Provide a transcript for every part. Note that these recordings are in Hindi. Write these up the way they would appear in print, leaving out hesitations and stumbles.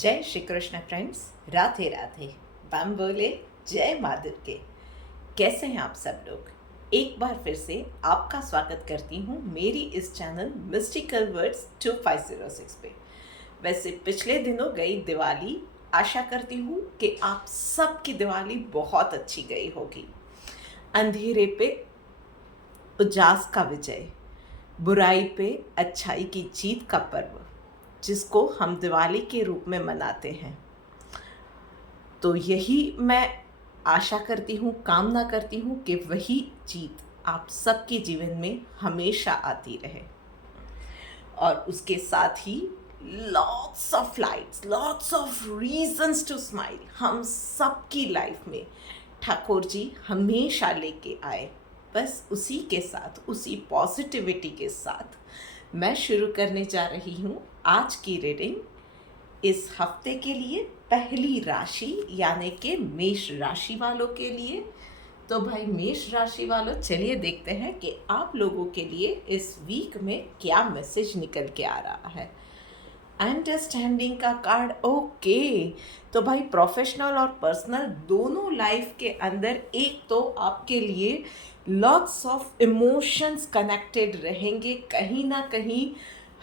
जय श्री कृष्ण फ्रेंड्स, राधे राधे। बम बोले जय माँ दुर्गे। कैसे हैं आप सब लोग? एक बार फिर से आपका स्वागत करती हूँ मेरी इस चैनल मिस्टिकल वर्ड्स 2506 पे। वैसे पिछले दिनों गई दिवाली, आशा करती हूँ कि आप सबकी दिवाली बहुत अच्छी गई होगी। अंधेरे पे उजास का विजय, बुराई पे अच्छाई की जीत का पर्व, जिसको हम दिवाली के रूप में मनाते हैं। तो यही मैं आशा करती हूँ, कामना करती हूँ कि वही जीत आप सबके जीवन में हमेशा आती रहे। और उसके साथ ही lots of lights, lots of reasons to smile हम सबकी लाइफ में ठाकुर जी हमेशा लेके आए। बस उसी के साथ, उसी पॉजिटिविटी के साथ मैं शुरू करने जा रही हूँ आज की रीडिंग। इस हफ्ते के लिए पहली राशि यानी कि मेष राशि वालों के लिए। तो भाई मेष राशि वालों, चलिए देखते हैं कि आप लोगों के लिए इस वीक में क्या मैसेज निकल के आ रहा है। अंडरस्टैंडिंग का कार्ड, ओके। तो भाई प्रोफेशनल और पर्सनल दोनों लाइफ के अंदर एक तो आपके लिए लॉट्स ऑफ इमोशंस कनेक्टेड रहेंगे। कहीं ना कहीं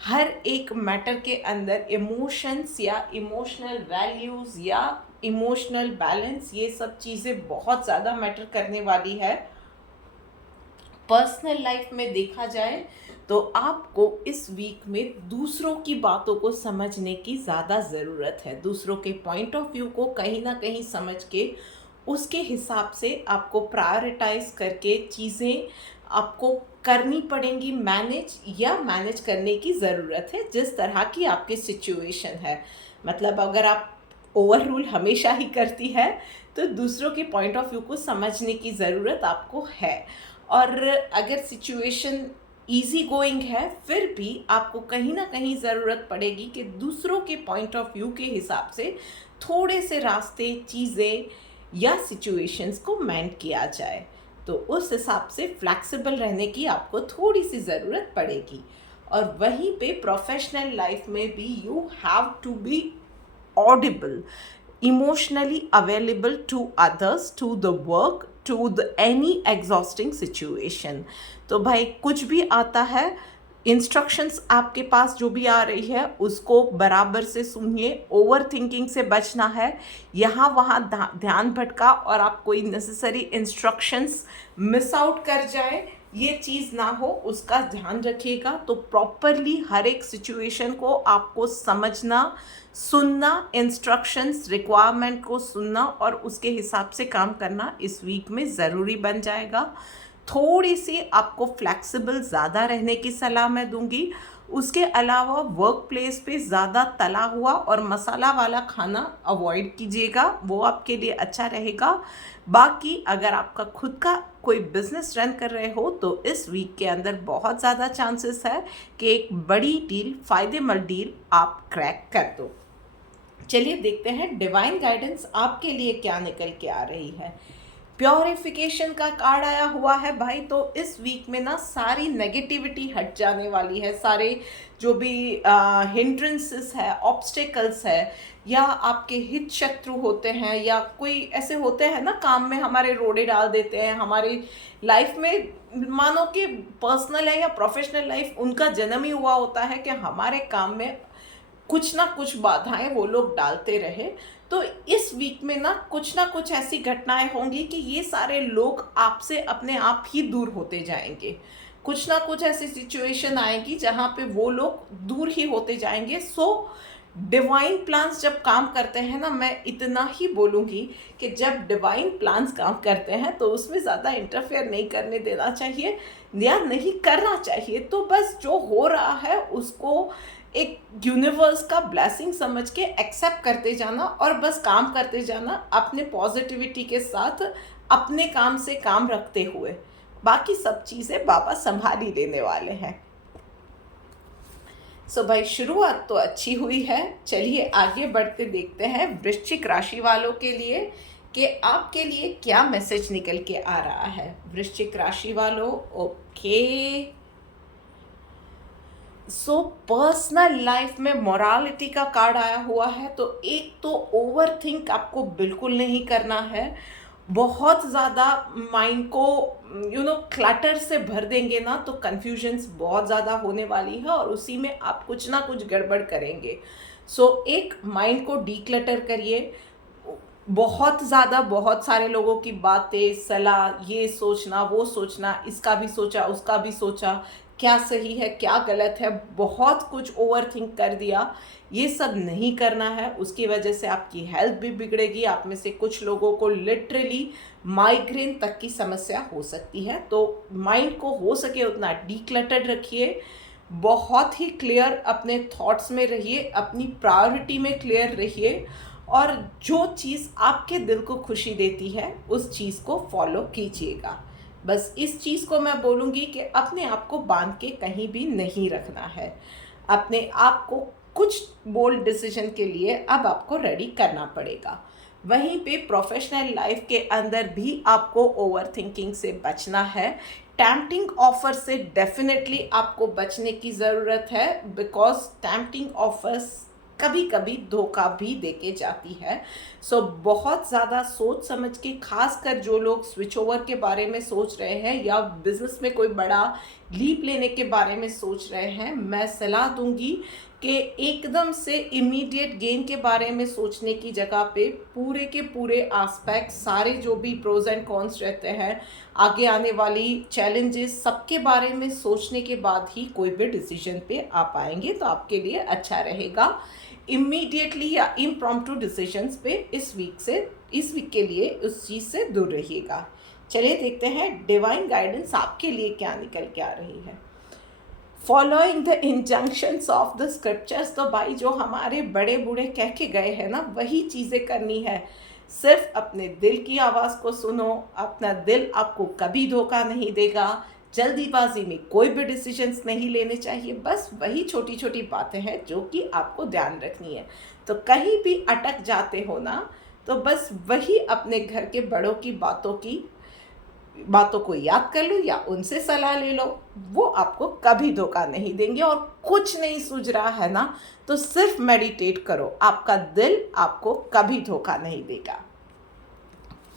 हर एक मैटर के अंदर इमोशंस या इमोशनल वैल्यूज़ या इमोशनल बैलेंस, ये सब चीज़ें बहुत ज़्यादा मैटर करने वाली है। पर्सनल लाइफ में देखा जाए तो आपको इस वीक में दूसरों की बातों को समझने की ज़्यादा ज़रूरत है। दूसरों के पॉइंट ऑफ व्यू को कहीं ना कहीं समझ के उसके हिसाब से आपको प्रायोरिटाइज करके चीज़ें आपको करनी पड़ेंगी। मैनेज करने की ज़रूरत है जिस तरह की आपकी सिचुएशन है। मतलब अगर आप ओवर रूल हमेशा ही करती है तो दूसरों के पॉइंट ऑफ व्यू को समझने की ज़रूरत आपको है। और अगर सिचुएशन ईजी गोइंग है फिर भी आपको कहीं ना कहीं ज़रूरत पड़ेगी कि दूसरों के पॉइंट ऑफ व्यू के हिसाब से थोड़े से रास्ते, चीज़ें या सिचुएशंस को मैनेज किया जाए। तो उस हिसाब से फ्लैक्सिबल रहने की आपको थोड़ी सी ज़रूरत पड़ेगी। और वहीं पे प्रोफेशनल लाइफ में भी you have to be audible, emotionally available to others, to the work, to the any exhausting situation। तो भाई कुछ भी आता है, इंस्ट्रक्शंस आपके पास जो भी आ रही है उसको बराबर से सुनिए। ओवर थिंकिंग से बचना है। यहाँ वहाँ ध्यान भटका और आप कोई नेसेसरी इंस्ट्रक्शंस मिस आउट कर जाए, ये चीज़ ना हो, उसका ध्यान रखिएगा। तो प्रॉपरली हर एक सिचुएशन को आपको समझना, सुनना, इंस्ट्रक्शंस, रिक्वायरमेंट को सुनना और उसके हिसाब से काम करना इस वीक में ज़रूरी बन जाएगा। थोड़ी सी आपको फ्लेक्सिबल ज़्यादा रहने की सलाह मैं दूंगी। उसके अलावा वर्क प्लेस पे ज़्यादा तला हुआ और मसाला वाला खाना अवॉइड कीजिएगा, वो आपके लिए अच्छा रहेगा। बाकी अगर आपका खुद का कोई बिजनेस रन कर रहे हो तो इस वीक के अंदर बहुत ज़्यादा चांसेस है कि एक बड़ी डील, फ़ायदेमंद डील आप क्रैक कर दो। चलिए देखते हैं डिवाइन गाइडेंस आपके लिए क्या निकल के आ रही है। प्योरिफिकेशन का कार्ड आया हुआ है भाई। तो इस वीक में ना सारी नेगेटिविटी हट जाने वाली है। सारे जो भी हिंड्रेंसेस है, ऑब्स्टेकल्स है, या आपके हित शत्रु होते हैं या कोई ऐसे होते हैं ना काम में हमारे रोड़े डाल देते हैं हमारी लाइफ में, मानो कि पर्सनल है या प्रोफेशनल लाइफ, उनका जन्म ही हुआ होता है कि हमारे काम में कुछ ना कुछ बाधाएं वो लोग डालते रहे। तो इस वीक में ना कुछ ऐसी घटनाएं होंगी कि ये सारे लोग आपसे अपने आप ही दूर होते जाएंगे। कुछ ना कुछ ऐसी सिचुएशन आएगी जहाँ पे वो लोग दूर ही होते जाएंगे। सो डिवाइन प्लान्स जब काम करते हैं ना, मैं इतना ही बोलूँगी कि जब डिवाइन प्लान्स काम करते हैं तो उसमें ज़्यादा इंटरफेयर नहीं करने देना चाहिए या नहीं करना चाहिए। तो बस जो हो रहा है उसको एक यूनिवर्स का ब्लेसिंग समझ के एक्सेप्ट करते जाना और बस काम करते जाना अपने पॉजिटिविटी के साथ, अपने काम से काम रखते हुए। बाकी सब चीज़ें बाबा संभाल ही लेने वाले हैं। सो भाई शुरुआत तो अच्छी हुई है। चलिए आगे बढ़ते देखते हैं वृश्चिक राशि वालों के लिए कि आपके लिए क्या मैसेज निकल के आ रहा है। वृश्चिक राशि वालों, ओके। सो पर्सनल लाइफ में मोरालिटी का कार्ड आया हुआ है, तो एक तो ओवर थिंक आपको बिल्कुल नहीं करना है। बहुत ज़्यादा माइंड को क्लटर से भर देंगे ना, तो कन्फ्यूजन्स बहुत ज़्यादा होने वाली है और उसी में आप कुछ ना कुछ गड़बड़ करेंगे। सो एक माइंड को डीक्लटर करिए। बहुत ज़्यादा बहुत सारे लोगों की बातें, सलाह, ये सोचना वो सोचना, इसका भी सोचा उसका भी सोचा, क्या सही है क्या गलत है, बहुत कुछ ओवर थिंक कर दिया, ये सब नहीं करना है। उसकी वजह से आपकी हेल्थ भी बिगड़ेगी। आप में से कुछ लोगों को लिटरली माइग्रेन तक की समस्या हो सकती है। तो माइंड को हो सके उतना डीक्लटर्ड रखिए, बहुत ही क्लियर अपने थॉट्स में रहिए, अपनी प्रायोरिटी में क्लियर रहिए, और जो चीज़ आपके दिल को खुशी देती है उस चीज़ को फॉलो कीजिएगा। बस इस चीज़ को मैं बोलूँगी कि अपने आप को बांध के कहीं भी नहीं रखना है। अपने आप को कुछ बोल्ड डिसीजन के लिए अब आपको रेडी करना पड़ेगा। वहीं पे प्रोफेशनल लाइफ के अंदर भी आपको ओवर थिंकिंग से बचना है। टैम्पटिंग ऑफर से डेफिनेटली आपको बचने की ज़रूरत है, बिकॉज टैम्पटिंग ऑफर्स कभी कभी धोखा भी देके जाती है। सो बहुत ज़्यादा सोच समझ के, खासकर जो लोग स्विच ओवर के बारे में सोच रहे हैं या बिजनेस में कोई बड़ा लीप लेने के बारे में सोच रहे हैं, मैं सलाह दूंगी कि एकदम से इमीडिएट गेन के बारे में सोचने की जगह पे पूरे के पूरे एस्पेक्ट, सारे जो भी प्रोज एंड कॉन्स रहते हैं, आगे आने वाली चैलेंजेस, सबके बारे में सोचने के बाद ही कोई भी डिसीजन पे आ पाएंगे, तो आपके लिए अच्छा रहेगा। इमीडिएटली या इम्प्रॉम्प्टू डिसीजंस पे इस वीक के लिए उस चीज़ से दूर रहिएगा। चलिए देखते हैं डिवाइन गाइडेंस आपके लिए क्या निकल के आ रही है। Following the injunctions of the scriptures, तो भाई जो हमारे बड़े बूढ़े कह के गए हैं ना, वही चीज़ें करनी है। सिर्फ अपने दिल की आवाज़ को सुनो, अपना दिल आपको कभी धोखा नहीं देगा। जल्दीबाजी में कोई भी डिसीजंस नहीं लेने चाहिए। बस वही छोटी छोटी बातें हैं जो कि आपको ध्यान रखनी है। तो कहीं भी अटक जाते हो ना, तो बस वही अपने घर के बड़ों की बातों को याद कर लो या उनसे सलाह ले लो, वो आपको कभी धोखा नहीं देंगे। और कुछ नहीं सूझ रहा है ना, तो सिर्फ मेडिटेट करो, आपका दिल आपको कभी धोखा नहीं देगा।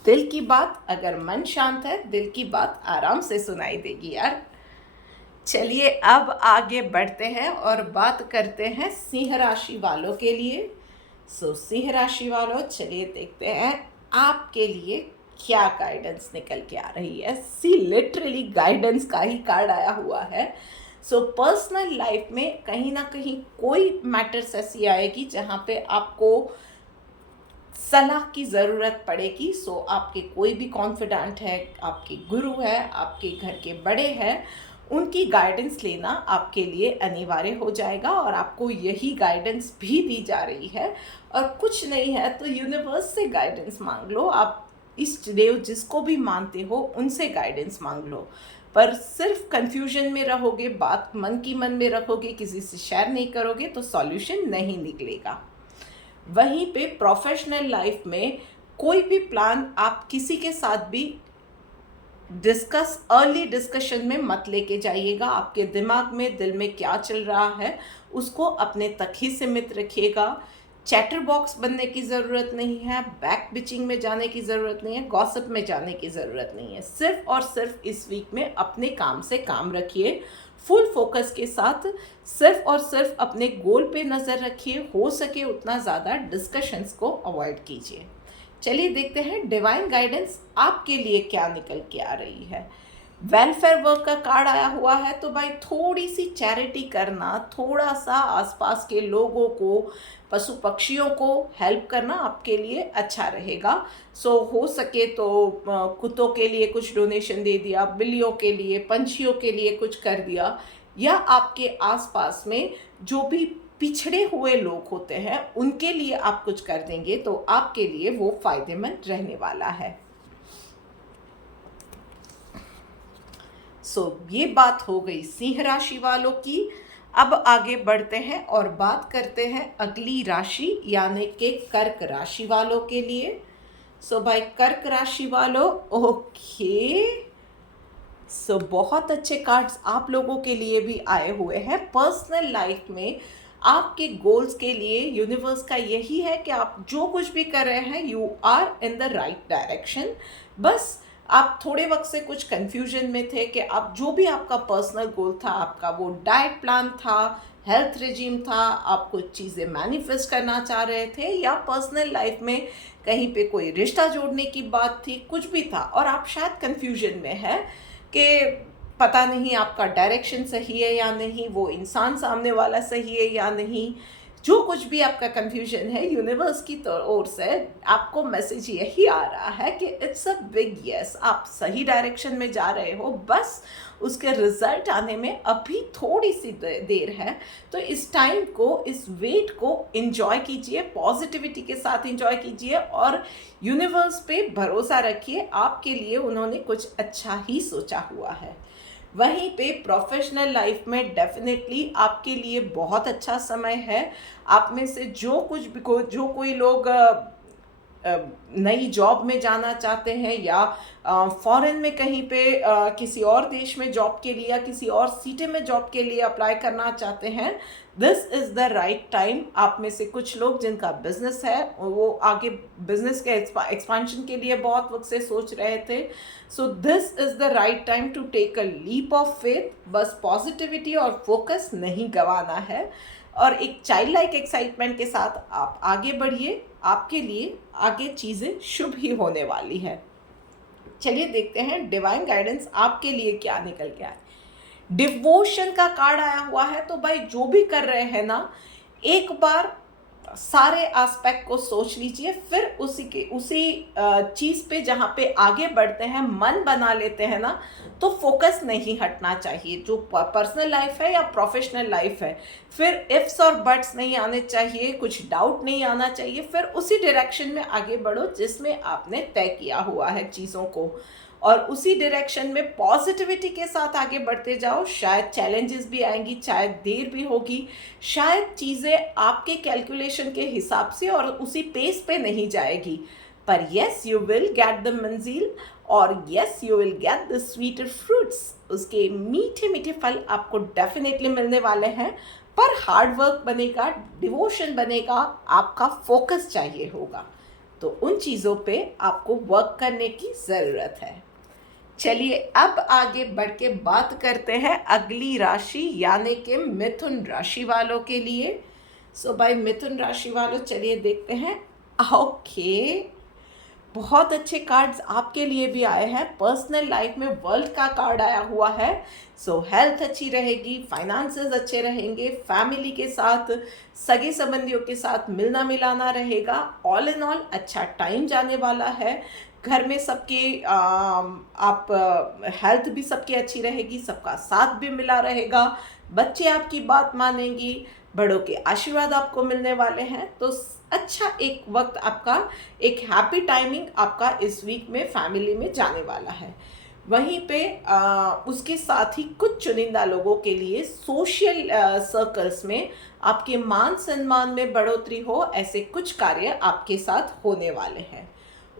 दिल की बात, अगर मन शांत है, दिल की बात आराम से सुनाई देगी यार। चलिए अब आगे बढ़ते हैं और बात करते हैं सिंह राशि वालों के लिए। सिंह राशि वालों, चलिए देखते हैं आपके लिए क्या गाइडेंस निकल के आ रही है। लिटरली गाइडेंस का ही कार्ड आया हुआ है। पर्सनल लाइफ में कहीं ना कहीं कोई मैटर्स ऐसी आएगी जहाँ पे आपको सलाह की ज़रूरत पड़ेगी। आपके कोई भी कॉन्फिडेंट है, आपके गुरु है, आपके घर के बड़े हैं, उनकी गाइडेंस लेना आपके लिए अनिवार्य हो जाएगा। और आपको यही गाइडेंस भी दी जा रही है। और कुछ नहीं है तो यूनिवर्स से गाइडेंस मांग लो। आप इष्ट देव जिसको भी मानते हो उनसे गाइडेंस मांग लो। पर सिर्फ कंफ्यूजन में रहोगे, बात मन की मन में रखोगे, किसी से शेयर नहीं करोगे, तो सॉल्यूशन नहीं निकलेगा। वहीं पे प्रोफेशनल लाइफ में कोई भी प्लान आप किसी के साथ भी अर्ली डिस्कशन में मत लेके जाइएगा। आपके दिमाग में, दिल में क्या चल रहा है उसको अपने तक ही सीमित रखिएगा। चैटर बॉक्स बनने की ज़रूरत नहीं है, बैक बिचिंग में जाने की ज़रूरत नहीं है, गॉसिप में जाने की ज़रूरत नहीं है। सिर्फ और सिर्फ इस वीक में अपने काम से काम रखिए, फुल फोकस के साथ। सिर्फ और सिर्फ अपने गोल पे नज़र रखिए, हो सके उतना ज़्यादा डिस्कशंस को अवॉइड कीजिए। चलिए देखते हैं डिवाइन गाइडेंस आपके लिए क्या निकल के आ रही है। वेलफेयर वर्क का कार्ड आया हुआ है, तो भाई थोड़ी सी चैरिटी करना, थोड़ा सा आसपास के लोगों को, पशु पक्षियों को हेल्प करना आपके लिए अच्छा रहेगा। हो सके तो कुत्तों के लिए कुछ डोनेशन दे दिया, बिल्लियों के लिए, पंछियों के लिए कुछ कर दिया, या आपके आसपास में जो भी पिछड़े हुए लोग होते हैं उनके लिए आप कुछ कर देंगे तो आपके लिए वो फायदेमंद रहने वाला है। ये बात हो गई सिंह राशि वालों की। अब आगे बढ़ते हैं और बात करते हैं अगली राशि यानी कि कर्क राशि वालों के लिए। भाई कर्क राशि वालों, ओके, बहुत अच्छे कार्ड्स आप लोगों के लिए भी आए हुए हैं। पर्सनल लाइफ में आपके गोल्स के लिए यूनिवर्स का यही है कि आप जो कुछ भी कर रहे हैं, you are in the right direction. बस आप थोड़े वक्त से कुछ कंफ्यूजन में थे कि आप जो भी आपका पर्सनल गोल था, आपका वो डाइट प्लान था, हेल्थ रिजीम था, आप कुछ चीज़ें मैनिफेस्ट करना चाह रहे थे, या पर्सनल लाइफ में कहीं पे कोई रिश्ता जोड़ने की बात थी, कुछ भी था, और आप शायद कंफ्यूजन में है कि पता नहीं आपका डायरेक्शन सही है या नहीं, वो इंसान सामने वाला सही है या नहीं। जो कुछ भी आपका कंफ्यूजन है, यूनिवर्स की ओर से आपको मैसेज यही आ रहा है कि इट्स अ बिग यस, आप सही डायरेक्शन में जा रहे हो। बस उसके रिजल्ट आने में अभी थोड़ी सी देर है। तो इस टाइम को, इस वेट को एंजॉय कीजिए, पॉजिटिविटी के साथ एंजॉय कीजिए, और यूनिवर्स पे भरोसा रखिए, आपके लिए उन्होंने कुछ अच्छा ही सोचा हुआ है। वहीं पे प्रोफेशनल लाइफ में डेफिनेटली आपके लिए बहुत अच्छा समय है। आप में से जो कोई लोग नई जॉब में जाना चाहते हैं, या फॉरेन में कहीं पे किसी और देश में जॉब के लिए, या किसी और सिटी में जॉब के लिए अप्लाई करना चाहते हैं, this is the right time. आप में से कुछ लोग जिनका बिजनेस है, वो आगे बिजनेस के एक्सपांशन के लिए बहुत वक्त से सोच रहे थे, so this is the right time to take a leap of faith. बस पॉजिटिविटी और फोकस नहीं गंवाना है, और एक चाइल्ड लाइक एक्साइटमेंट के साथ आप आगे बढ़िए। आपके लिए आगे चीज़ें शुभ ही होने वाली है। चलिए देखते हैं डिवाइन गाइडेंस आपके लिए क्या निकल के आए। डिवोशन का कार्ड आया हुआ है। तो भाई जो भी कर रहे हैं ना, एक बार सारे एस्पेक्ट को सोच लीजिए, फिर उसी चीज़ पे जहाँ पे आगे बढ़ते हैं, मन बना लेते हैं ना, तो फोकस नहीं हटना चाहिए। जो पर्सनल लाइफ है या प्रोफेशनल लाइफ है, फिर इफ्स और बट्स नहीं आने चाहिए, कुछ डाउट नहीं आना चाहिए। फिर उसी डायरेक्शन में आगे बढ़ो जिसमें आपने तय किया हुआ है चीज़ों को, और उसी डायरेक्शन में पॉजिटिविटी के साथ आगे बढ़ते जाओ। शायद चैलेंजेस भी आएंगी, शायद देर भी होगी, शायद चीज़ें आपके कैलकुलेशन के हिसाब से और उसी पेस पे नहीं जाएगी, पर yes you will get the मंजिल, और yes you will get the sweeter fruits. उसके मीठे मीठे फल आपको डेफिनेटली मिलने वाले हैं, पर हार्ड वर्क बनेगा, डिवोशन बनेगा, आपका फोकस चाहिए होगा। तो उन चीज़ों पे आपको वर्क करने की ज़रूरत है। चलिए अब आगे बढ़ के बात करते हैं अगली राशि, यानी कि मिथुन राशि वालों के लिए। भाई मिथुन राशि वालों, चलिए देखते हैं। ओके, बहुत अच्छे कार्ड्स आपके लिए भी आए हैं। पर्सनल लाइफ में वर्ल्ड का कार्ड आया हुआ है। हेल्थ अच्छी रहेगी, फाइनेंसेस अच्छे रहेंगे, फैमिली के साथ, सगे संबंधियों के साथ मिलना मिलाना रहेगा। ऑल इन ऑल अच्छा टाइम जाने वाला है। घर में सबके आप हेल्थ भी सबकी अच्छी रहेगी, सबका साथ भी मिला रहेगा, बच्चे आपकी बात मानेंगी, बड़ों के आशीर्वाद आपको मिलने वाले हैं। तो अच्छा एक वक्त आपका, एक हैप्पी टाइमिंग आपका इस वीक में फैमिली में जाने वाला है। वहीं पे उसके साथ ही कुछ चुनिंदा लोगों के लिए सोशल सर्कल्स में आपके मान सम्मान में बढ़ोतरी हो, ऐसे कुछ कार्य आपके साथ होने वाले हैं।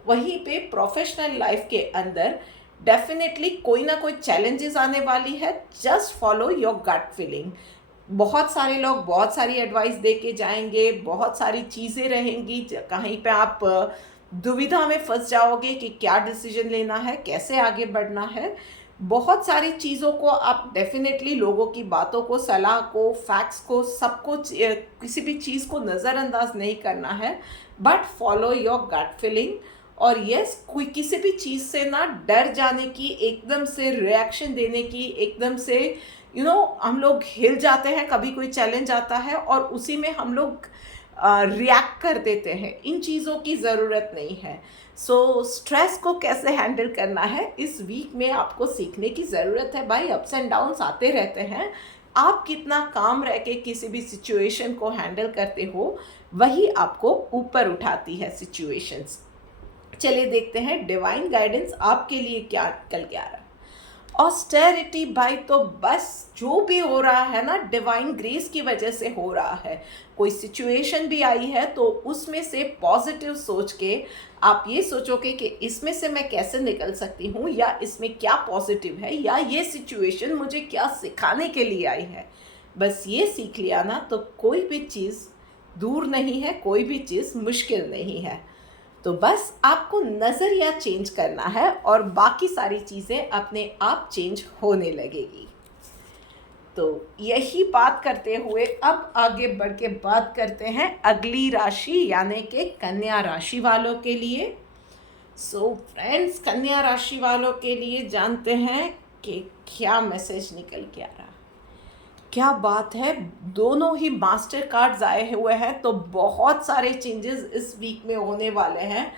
वहीं पे प्रोफेशनल लाइफ के अंदर डेफिनेटली कोई ना कोई चैलेंजेस आने वाली है। Just follow your gut feeling. बहुत सारे लोग बहुत सारी एडवाइस दे के जाएंगे, बहुत सारी चीज़ें रहेंगी, कहीं पे आप दुविधा में फंस जाओगे कि क्या डिसीजन लेना है, कैसे आगे बढ़ना है। बहुत सारी चीज़ों को आप डेफिनेटली, लोगों की बातों को, सलाह को, फैक्ट्स को, सबको, किसी भी चीज़ को नज़रअंदाज नहीं करना है, but follow your gut feeling. और यस, कोई किसी भी चीज़ से ना डर जाने की, एकदम से रिएक्शन देने की, एकदम से हम लोग हिल जाते हैं, कभी कोई चैलेंज आता है और उसी में हम लोग रिएक्ट कर देते हैं। इन चीज़ों की ज़रूरत नहीं है। स्ट्रेस को कैसे हैंडल करना है, इस वीक में आपको सीखने की ज़रूरत है। भाई अप्स एंड डाउन्स आते रहते हैं, आप कितना काम रह के किसी भी सिचुएशन को हैंडल करते हो, वही आपको ऊपर उठाती है सिचुएशंस। चलिए देखते हैं डिवाइन गाइडेंस आपके लिए क्या निकल के आ रहा है। ऑस्टेरिटी भाई, तो बस जो भी हो रहा है ना डिवाइन ग्रेस की वजह से हो रहा है। कोई सिचुएशन भी आई है तो उसमें से पॉजिटिव सोच के आप ये सोचोगे कि इसमें से मैं कैसे निकल सकती हूँ, या इसमें क्या पॉजिटिव है, या ये सिचुएशन मुझे क्या सिखाने के लिए आई है। बस ये सीख लिया ना तो कोई भी चीज़ दूर नहीं है, कोई भी चीज़ मुश्किल नहीं है। तो बस आपको नज़रिया चेंज करना है और बाकी सारी चीज़ें अपने आप चेंज होने लगेगी। तो यही बात करते हुए अब आगे बढ़ के बात करते हैं अगली राशि यानी कि कन्या राशि वालों के लिए। सो फ्रेंड्स, कन्या राशि वालों के लिए जानते हैं कि क्या मैसेज निकल के आ रहा है। क्या बात है, दोनों ही मास्टर कार्ड्स आए हुए हैं, तो बहुत सारे चेंजेस इस वीक में होने वाले हैं।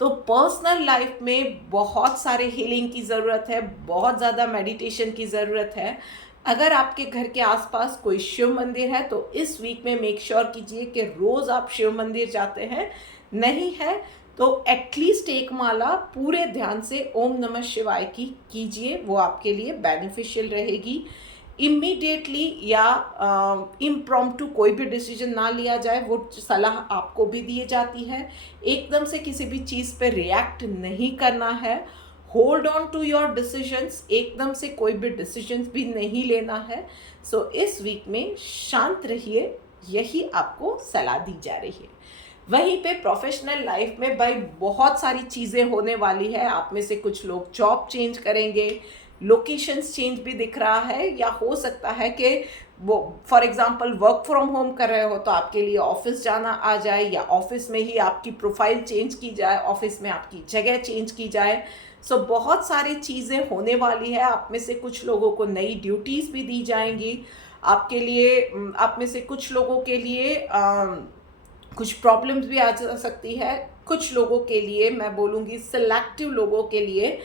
तो पर्सनल लाइफ में बहुत सारे हीलिंग की ज़रूरत है, बहुत ज़्यादा मेडिटेशन की ज़रूरत है। अगर आपके घर के आसपास कोई शिव मंदिर है तो इस वीक में मेक श्योर कीजिए कि रोज़ आप शिव मंदिर जाते हैं। नहीं है तो एटलीस्ट एक माला पूरे ध्यान से ओम नमः शिवाय की कीजिए, वो आपके लिए बेनिफिशियल रहेगी। इमीडिएटली या इम्प्रॉम्प्टू कोई भी डिसीजन ना लिया जाए, वो सलाह आपको भी दी जाती है। एकदम से किसी भी चीज़ पे रिएक्ट नहीं करना है। Hold on to your decisions, एकदम से कोई भी डिसीजंस भी नहीं लेना है। सो इस वीक में शांत रहिए, यही आपको सलाह दी जा रही है। वहीं पे प्रोफेशनल लाइफ में भाई बहुत सारी चीज़ें होने वाली है। आप में से कुछ लोग जॉब चेंज करेंगे, लोकेशंस चेंज भी दिख रहा है, या हो सकता है कि वो for example work from home कर रहे हो तो आपके लिए ऑफिस जाना आ जाए, या ऑफिस में ही आपकी प्रोफाइल चेंज की जाए, ऑफिस में आपकी जगह चेंज की जाए। सो बहुत सारी चीज़ें होने वाली है। आप में से कुछ लोगों को नई ड्यूटीज़ भी दी जाएंगी आपके लिए। आप में से कुछ लोगों के लिए कुछ प्रॉब्लम्स भी आ जा सकती है। कुछ लोगों के लिए, मैं बोलूँगी सिलेक्टिव लोगों के लिए,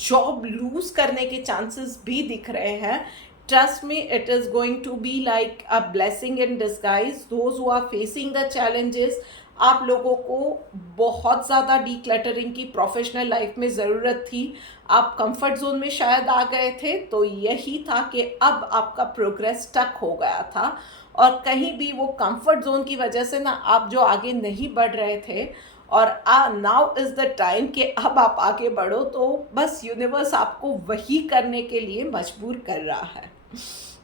जॉब लूज करने के चांसेस भी दिख रहे हैं। Trust me, it is going to be like a blessing in disguise. Those who are facing the challenges, आप लोगों को बहुत ज़्यादा डीक्लटरिंग की प्रोफेशनल लाइफ में ज़रूरत थी। आप कंफर्ट जोन में शायद आ गए थे, तो यही था कि अब आपका प्रोग्रेस स्टक हो गया था, और कहीं भी वो कंफर्ट जोन की वजह से ना आप जो आगे नहीं बढ़ रहे थे, और नाउ इज़ द टाइम कि अब आप आगे बढ़ो। तो बस यूनिवर्स आपको वही करने के लिए मजबूर कर रहा है।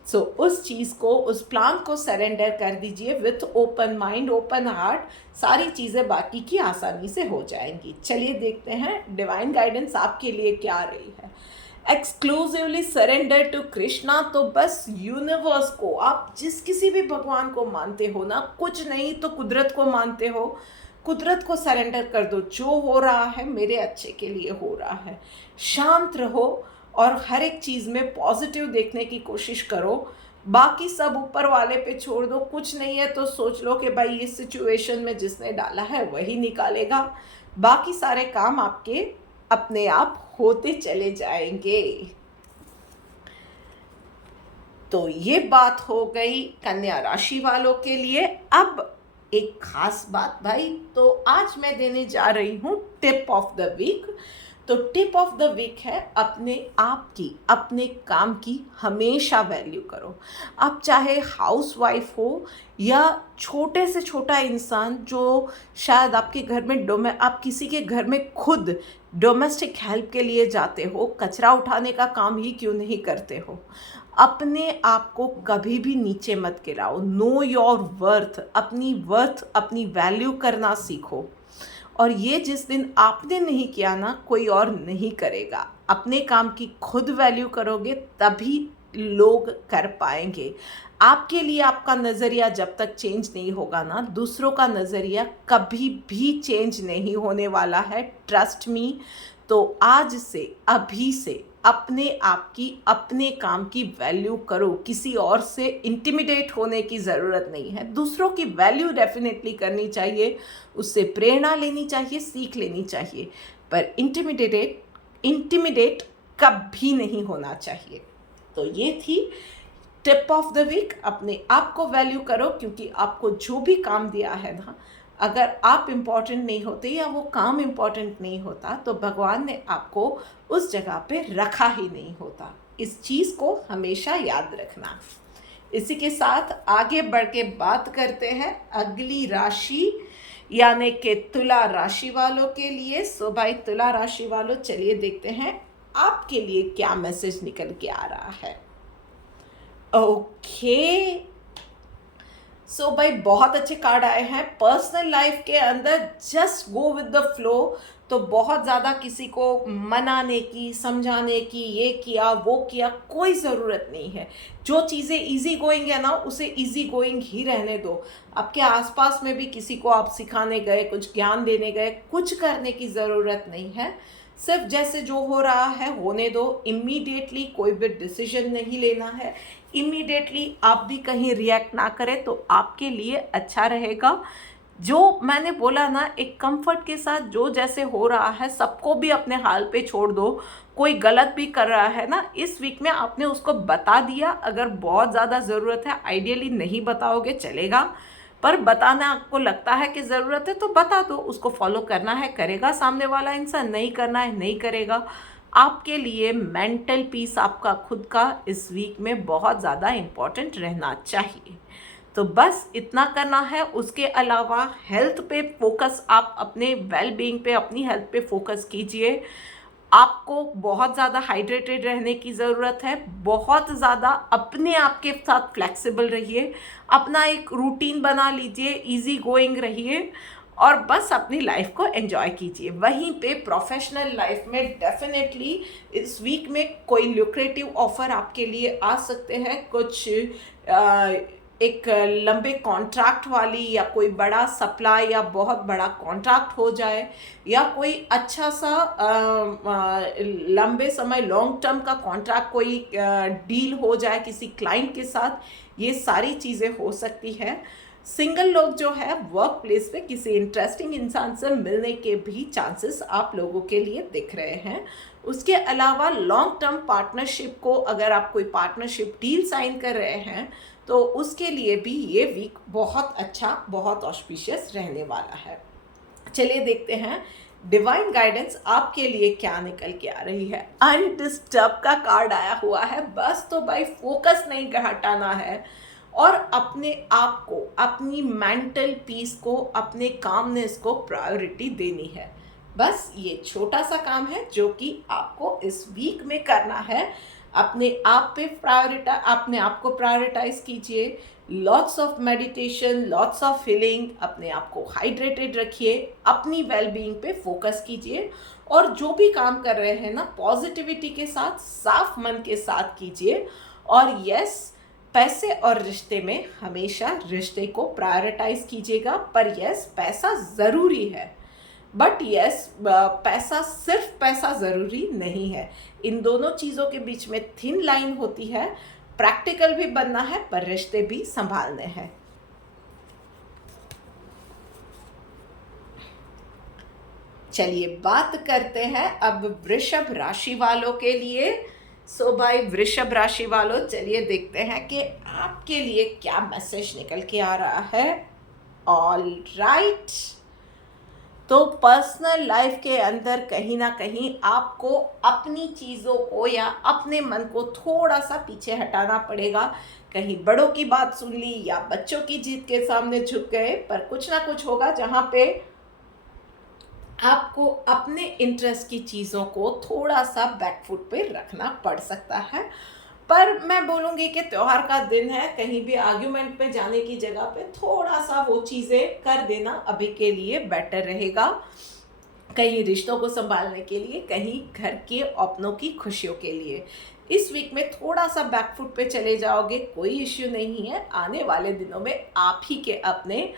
सो उस चीज़ को, उस प्लान को सरेंडर कर दीजिए with open mind, open heart. सारी चीज़ें बाकी की आसानी से हो जाएंगी। चलिए देखते हैं डिवाइन गाइडेंस आपके लिए क्या आ रही है। Exclusively surrender to Krishna. तो बस यूनिवर्स को, आप जिस किसी भी भगवान को मानते हो ना, कुछ नहीं तो कुदरत को मानते हो, कुदरत को सरेंडर कर दो। जो हो रहा है मेरे अच्छे के लिए हो रहा है। शांत रहो और हर एक चीज़ में पॉजिटिव देखने की कोशिश करो। बाकी सब ऊपर वाले पे छोड़ दो। कुछ नहीं है तो सोच लो कि भाई इस सिचुएशन में जिसने डाला है वही निकालेगा। बाकी सारे काम आपके अपने आप होते चले जाएंगे। तो ये बात हो गई कन्या राशि वालों के लिए। अब एक खास बात भाई, तो आज मैं देने जा रही हूँ टिप ऑफ द वीक। तो टिप ऑफ द वीक है, अपने आप की, अपने काम की हमेशा वैल्यू करो। आप चाहे हाउसवाइफ हो या छोटे से छोटा इंसान जो शायद आपके घर में आप किसी के घर में खुद डोमेस्टिक हेल्प के लिए जाते हो, कचरा उठाने का काम ही क्यों नहीं करते हो। अपने आप को कभी भी नीचे मत गिराओ। नो योर वर्थ, अपनी वैल्यू करना सीखो। और ये जिस दिन आपने नहीं किया ना, कोई और नहीं करेगा। अपने काम की खुद वैल्यू करोगे तभी लोग कर पाएंगे। आपके लिए आपका नज़रिया जब तक चेंज नहीं होगा ना, दूसरों का नज़रिया कभी भी चेंज नहीं होने वाला है। Trust me. तो आज से, अभी से अपने आप की, अपने काम की वैल्यू करो। किसी और से इंटिमिडेट होने की ज़रूरत नहीं है। दूसरों की वैल्यू डेफिनेटली करनी चाहिए, उससे प्रेरणा लेनी चाहिए, सीख लेनी चाहिए, पर इंटिमिडेट कभी नहीं होना चाहिए। तो ये थी टिप ऑफ द वीक। अपने आप को वैल्यू करो, क्योंकि आपको जो भी काम दिया है ना, अगर आप इम्पॉर्टेंट नहीं होते या वो काम इम्पॉर्टेंट नहीं होता तो भगवान ने आपको उस जगह पे रखा ही नहीं होता। इस चीज़ को हमेशा याद रखना। इसी के साथ आगे बढ़ के बात करते हैं अगली राशि यानी कि तुला राशि वालों के लिए। सो भाई तुला राशि वालों, चलिए देखते हैं आपके लिए क्या मैसेज निकल के आ रहा है। ओके, सो भाई बहुत अच्छे कार्ड आए हैं। पर्सनल लाइफ के अंदर just go with the flow. तो बहुत ज़्यादा किसी को मनाने की, समझाने की, ये किया वो किया, कोई ज़रूरत नहीं है। जो चीज़ें इजी गोइंग है ना, उसे इजी गोइंग ही रहने दो। आपके आसपास में भी किसी को आप सिखाने गए, कुछ ज्ञान देने गए, कुछ करने की ज़रूरत नहीं है। सिर्फ जैसे जो हो रहा है होने दो। इमीडिएटली कोई भी डिसीजन नहीं लेना है। इमीडिएटली आप भी कहीं रिएक्ट ना करें तो आपके लिए अच्छा रहेगा। जो मैंने बोला ना, एक कंफर्ट के साथ जो जैसे हो रहा है सबको भी अपने हाल पे छोड़ दो। कोई गलत भी कर रहा है ना, इस वीक में आपने उसको बता दिया। अगर बहुत ज़्यादा ज़रूरत है, आइडियली नहीं बताओगे चलेगा, पर बताना आपको लगता है कि ज़रूरत है तो बता दो। उसको फॉलो करना है करेगा सामने वाला इंसान, नहीं करना है नहीं करेगा। आपके लिए मेंटल पीस आपका खुद का इस वीक में बहुत ज़्यादा इम्पॉर्टेंट रहना चाहिए। तो बस इतना करना है। उसके अलावा हेल्थ पे फोकस, आप अपने वेल बीइंग पे, अपनी हेल्थ पे फोकस कीजिए। आपको बहुत ज़्यादा हाइड्रेटेड रहने की ज़रूरत है। बहुत ज़्यादा अपने आप के साथ फ्लेक्सिबल रहिए। अपना एक रूटीन बना लीजिए, इजी गोइंग रहिए और बस अपनी लाइफ को एंजॉय कीजिए। वहीं पे प्रोफेशनल लाइफ में डेफिनेटली इस वीक में कोई लुक्रेटिव ऑफर आपके लिए आ सकते हैं। कुछ एक लंबे कॉन्ट्रैक्ट वाली या कोई बड़ा सप्लाई या बहुत बड़ा कॉन्ट्रैक्ट हो जाए, या कोई अच्छा सा लंबे समय लॉन्ग टर्म का कॉन्ट्रैक्ट, कोई डील हो जाए किसी क्लाइंट के साथ। ये सारी चीज़ें हो सकती है। सिंगल लोग जो है वर्क प्लेस पे किसी इंटरेस्टिंग इंसान से मिलने के भी चांसेस आप लोगों के लिए दिख रहे हैं। उसके अलावा लॉन्ग टर्म पार्टनरशिप को, अगर आप कोई पार्टनरशिप डील साइन कर रहे हैं तो उसके लिए भी ये वीक बहुत अच्छा, बहुत ऑस्पिशियस रहने वाला है। चलिए देखते हैं डिवाइन गाइडेंस आपके लिए क्या निकल के आ रही है। अनडिस्टर्ब का कार्ड आया हुआ है। बस तो भाई फोकस नहीं हटाना है और अपने आप को, अपनी मेंटल पीस को, अपने कामनेस को प्रायोरिटी देनी है। बस ये छोटा सा काम है जो कि आपको इस वीक में करना है। अपने आप पे अपने आप को प्रायोरिटाइज कीजिए। Lots of meditation, lots of feeling, अपने आप को हाइड्रेटेड रखिए, अपनी वेलबीइंग पे फोकस कीजिए और जो भी काम कर रहे हैं ना, पॉजिटिविटी के साथ, साफ मन के साथ कीजिए। और यस, पैसे और रिश्ते में हमेशा रिश्ते को प्रायोरिटाइज कीजिएगा। पर यस, पैसा ज़रूरी है, बट यस, पैसा, सिर्फ पैसा ज़रूरी नहीं है। इन दोनों चीज़ों के बीच में थिन लाइन होती है। प्रैक्टिकल भी बनना है पर रिश्ते भी संभालने हैं। चलिए बात करते हैं अब वृषभ राशि वालों के लिए। सो भाई वृषभ राशि वालों, चलिए देखते हैं कि आपके लिए क्या मैसेज निकल के आ रहा है। ऑल राइट, तो पर्सनल लाइफ के अंदर कहीं ना कहीं आपको अपनी चीज़ों को या अपने मन को थोड़ा सा पीछे हटाना पड़ेगा। कहीं बड़ों की बात सुन ली या बच्चों की जीत के सामने झुक गए, पर कुछ ना कुछ होगा जहाँ पे आपको अपने इंटरेस्ट की चीज़ों को थोड़ा सा बैकफुट पे रखना पड़ सकता है। पर मैं बोलूँगी कि त्यौहार का दिन है, कहीं भी आर्ग्यूमेंट पे जाने की जगह पे थोड़ा सा वो चीज़ें कर देना अभी के लिए बेटर रहेगा। कहीं रिश्तों को संभालने के लिए, कहीं घर के अपनों की खुशियों के लिए। इस वीक में थोड़ा सा बैकफुट पे चले जाओगे, कोई इश्यू नहीं है। आने वाले दिनों में आप ही के अपने,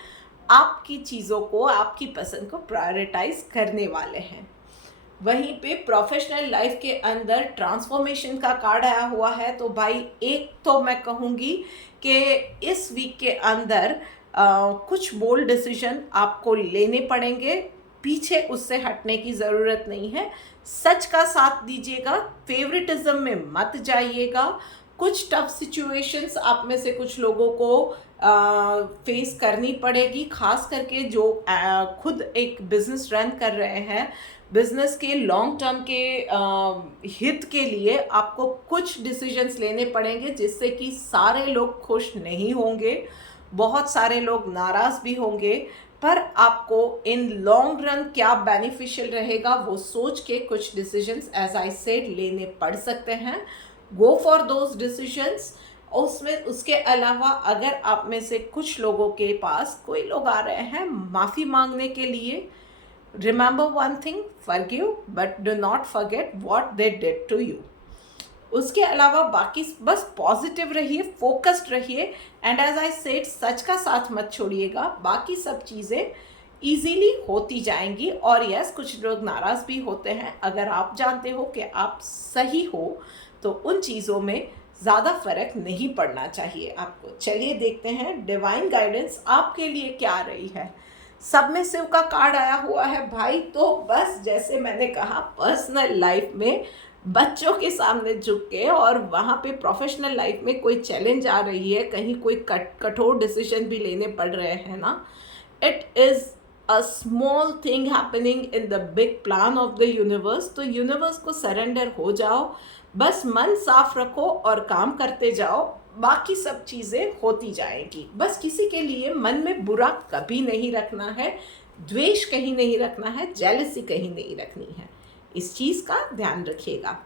आपकी चीज़ों को, आपकी पसंद को प्रायोरिटाइज करने वाले हैं। वहीं पे प्रोफेशनल लाइफ के अंदर ट्रांसफॉर्मेशन का कार्ड आया हुआ है। तो भाई एक तो मैं कहूँगी कि इस वीक के अंदर कुछ बोल्ड डिसीजन आपको लेने पड़ेंगे। पीछे उससे हटने की ज़रूरत नहीं है। सच का साथ दीजिएगा, फेवरेटिज्म में मत जाइएगा। कुछ टफ सिचुएशंस आप में से कुछ लोगों को फेस करनी पड़ेगी, खास करके जो खुद एक बिजनेस रन कर रहे हैं। बिजनेस के लॉन्ग टर्म के हित के लिए आपको कुछ डिसीजंस लेने पड़ेंगे, जिससे कि सारे लोग खुश नहीं होंगे, बहुत सारे लोग नाराज भी होंगे, पर आपको इन लॉन्ग रन क्या बेनिफिशियल रहेगा वो सोच के कुछ डिसीजंस एज आई सेड लेने पड़ सकते हैं। Go for those decisions. उसमें उसके अलावा अगर आप में से कुछ लोगों के पास कोई लोग आ रहे हैं माफ़ी मांगने के लिए, remember one thing, forgive but do not forget what they did to you. उसके अलावा बाकी बस पॉजिटिव रहिए, फोकस्ड रहिए, एंड एज आई सेड सच का साथ मत छोड़िएगा। बाकी सब चीज़ें इजीली होती जाएंगी। और यस, कुछ लोग नाराज़ भी होते हैं। अगर आप जानते हो कि आप सही हो तो उन चीज़ों में ज़्यादा फर्क नहीं पड़ना चाहिए आपको। चलिए देखते हैं डिवाइन गाइडेंस आपके लिए क्या आ रही है। सबमिसिव का कार्ड आया हुआ है भाई। तो बस जैसे मैंने कहा, पर्सनल लाइफ में बच्चों के सामने झुक के, और वहाँ पे प्रोफेशनल लाइफ में कोई चैलेंज आ रही है, कहीं कोई कठोर डिसीजन भी लेने पड़ रहे हैं ना, it is a small thing happening in the big plan of the universe. तो यूनिवर्स को सरेंडर हो जाओ, बस मन साफ रखो और काम करते जाओ, बाकी सब चीज़ें होती जाएंगी। बस किसी के लिए मन में बुरा कभी नहीं रखना है, द्वेष कहीं नहीं रखना है, जेलसी कहीं नहीं रखनी है। इस चीज़ का ध्यान रखिएगा।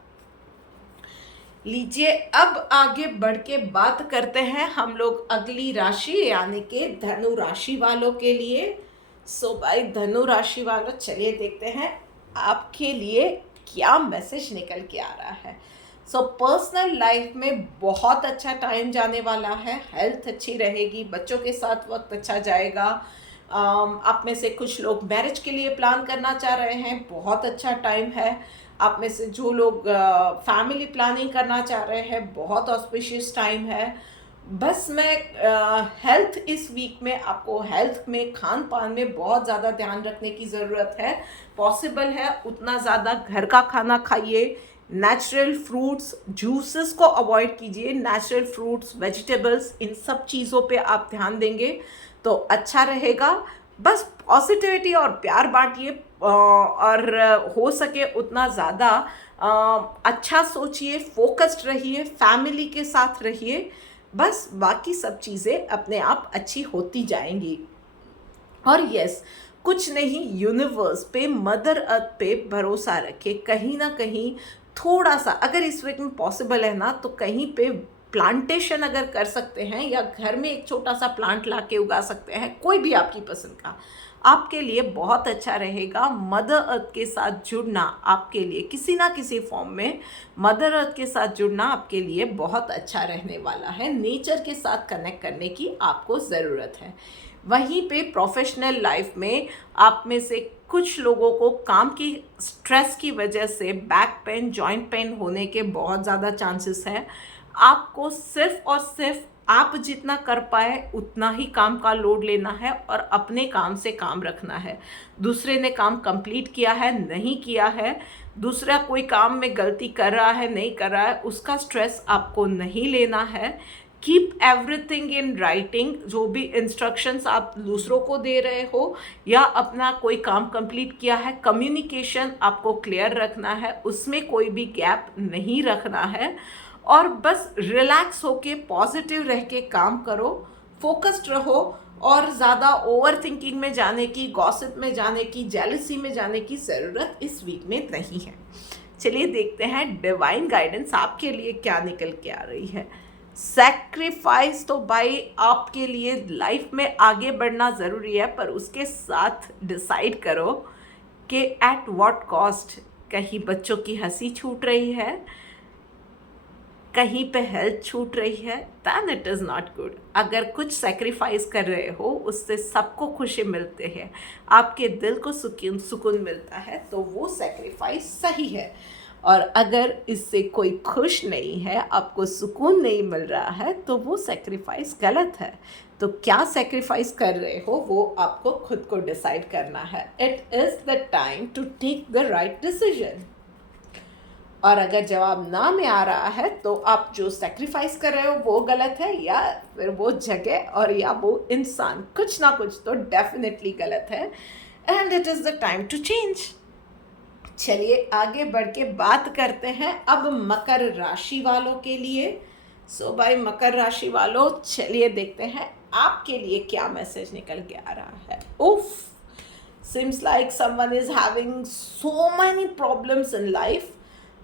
लीजिए अब आगे बढ़ के बात करते हैं हम लोग अगली राशि यानी कि धनु राशि वालों के लिए। सो भाई धनु राशि वालों, चलिए देखते हैं आपके लिए क्या मैसेज निकल के आ रहा है। सो पर्सनल लाइफ में बहुत अच्छा टाइम जाने वाला है। हेल्थ अच्छी रहेगी, बच्चों के साथ वक्त अच्छा जाएगा। आप में से कुछ लोग मैरिज के लिए प्लान करना चाह रहे हैं, बहुत अच्छा टाइम है। आप में से जो लोग फैमिली प्लानिंग करना चाह रहे हैं, बहुत ऑस्पिशियस टाइम है। बस मैं हेल्थ इस वीक में आपको हेल्थ में, खान पान में बहुत ज़्यादा ध्यान रखने की ज़रूरत है। पॉसिबल है उतना ज़्यादा घर का खाना खाइए, नेचुरल फ्रूट्स, जूसेस को अवॉइड कीजिए। नेचुरल फ्रूट्स, वेजिटेबल्स, इन सब चीज़ों पे आप ध्यान देंगे तो अच्छा रहेगा। बस पॉजिटिविटी और प्यार बांटिए, और हो सके उतना ज़्यादा अच्छा सोचिए, फोकस्ड रहिए, फैमिली के साथ रहिए। बस बाकी सब चीज़ें अपने आप अच्छी होती जाएंगी। और यस, कुछ नहीं, यूनिवर्स पे, मदर अर्थ पे भरोसा रखे। कहीं ना कहीं थोड़ा सा, अगर इस वीक में पॉसिबल है ना, तो कहीं पे प्लांटेशन अगर कर सकते हैं, या घर में एक छोटा सा प्लांट ला के उगा सकते हैं, कोई भी आपकी पसंद का, आपके लिए बहुत अच्छा रहेगा। मदर अर्थ के साथ जुड़ना आपके लिए किसी ना किसी फॉर्म में, मदर अर्थ के साथ जुड़ना आपके लिए बहुत अच्छा रहने वाला है। नेचर के साथ कनेक्ट करने की आपको ज़रूरत है। वहीं पे प्रोफेशनल लाइफ में आप में से कुछ लोगों को काम की स्ट्रेस की वजह से बैक पेन, जॉइंट पेन होने के बहुत ज़्यादा चांसेस हैं। आपको सिर्फ और सिर्फ आप जितना कर पाए उतना ही काम का लोड लेना है, और अपने काम से काम रखना है। दूसरे ने काम कंप्लीट किया है, नहीं किया है, दूसरा कोई काम में गलती कर रहा है, नहीं कर रहा है, उसका स्ट्रेस आपको नहीं लेना है। Keep everything in writing. जो भी इंस्ट्रक्शंस आप दूसरों को दे रहे हो, या अपना कोई काम कंप्लीट किया है, कम्युनिकेशन आपको क्लियर रखना है, उसमें कोई भी गैप नहीं रखना है। और बस रिलैक्स होके, पॉजिटिव रह के काम करो, फोकस्ड रहो, और ज़्यादा ओवर थिंकिंग में जाने की, गॉसिप में जाने की, जेलसी में जाने की ज़रूरत इस वीक में नहीं है। चलिए देखते हैं डिवाइन गाइडेंस आपके लिए क्या निकल के आ रही है। सैक्रिफाइस, तो भाई आपके लिए लाइफ में आगे बढ़ना ज़रूरी है, पर उसके साथ डिसाइड करो कि एट व्हाट कॉस्ट। कहीं बच्चों की हंसी छूट रही है, कहीं पे हेल्थ छूट रही है, then it is not good. अगर कुछ सेक्रीफाइस कर रहे हो, उससे सबको खुशी मिलते हैं, आपके दिल को सुकून मिलता है, तो वो सेक्रीफाइस सही है। और अगर इससे कोई खुश नहीं है, आपको सुकून नहीं मिल रहा है, तो वो सेक्रीफाइस गलत है। तो क्या सेक्रीफाइस कर रहे हो वो आपको खुद को डिसाइड करना है। It is the time to take the right decision. और अगर जवाब ना में आ रहा है तो आप जो सेक्रीफाइस कर रहे हो वो गलत है, या फिर वो जगह और या वो इंसान, कुछ ना कुछ तो डेफिनेटली गलत है, and it is the time to change. चलिए आगे बढ़ के बात करते हैं अब मकर राशि वालों के लिए। सो भाई मकर राशि वालों, चलिए देखते हैं आपके लिए क्या मैसेज निकल के आ रहा है। उफ, seems like someone is having so many problems in life।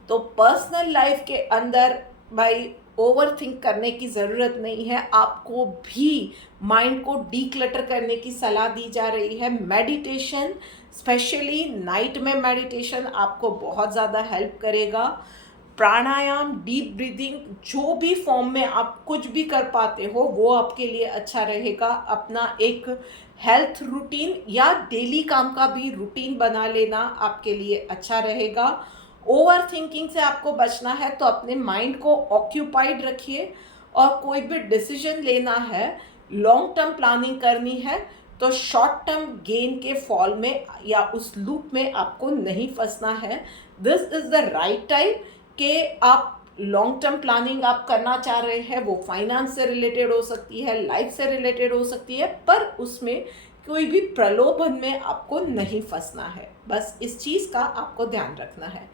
तो पर्सनल लाइफ के अंदर भाई ओवर थिंक करने की ज़रूरत नहीं है, आपको भी माइंड को डीक्लटर करने की सलाह दी जा रही है। मेडिटेशन, स्पेशली नाइट में मेडिटेशन आपको बहुत ज़्यादा हेल्प करेगा। प्राणायाम, डीप ब्रीदिंग, जो भी फॉर्म में आप कुछ भी कर पाते हो वो आपके लिए अच्छा रहेगा। अपना एक हेल्थ रूटीन या डेली काम का भी रूटीन बना लेना आपके लिए अच्छा रहेगा। ओवर थिंकिंग से आपको बचना है तो अपने माइंड को ऑक्यूपाइड रखिए, और कोई भी डिसीजन लेना है, लॉन्ग टर्म प्लानिंग करनी है, तो शॉर्ट टर्म गेन के फॉल में या उस लूप में आपको नहीं फंसना है। This is the right time कि आप लॉन्ग टर्म प्लानिंग आप करना चाह रहे हैं, वो फाइनेंस से रिलेटेड हो सकती है, लाइफ से रिलेटेड हो सकती है, पर उसमें कोई भी प्रलोभन में आपको नहीं फंसना है। बस इस चीज़ का आपको ध्यान रखना है।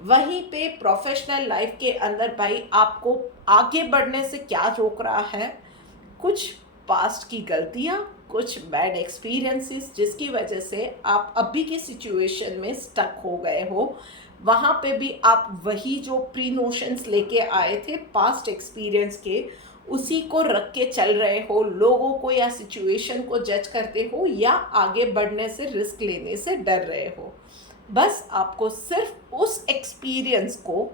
वहीं पे प्रोफेशनल लाइफ के अंदर भाई आपको आगे बढ़ने से क्या रोक रहा है? कुछ पास्ट की गलतियाँ, कुछ बैड एक्सपीरियंसेस जिसकी वजह से आप अभी की सिचुएशन में स्टक हो गए हो। वहाँ पे भी आप वही जो प्री नोशंस लेके आए थे पास्ट एक्सपीरियंस के, उसी को रख के चल रहे हो, लोगों को या सिचुएशन को जज करते हो, या आगे बढ़ने से, रिस्क लेने से डर रहे हो। बस आपको सिर्फ उस एक्सपीरियंस को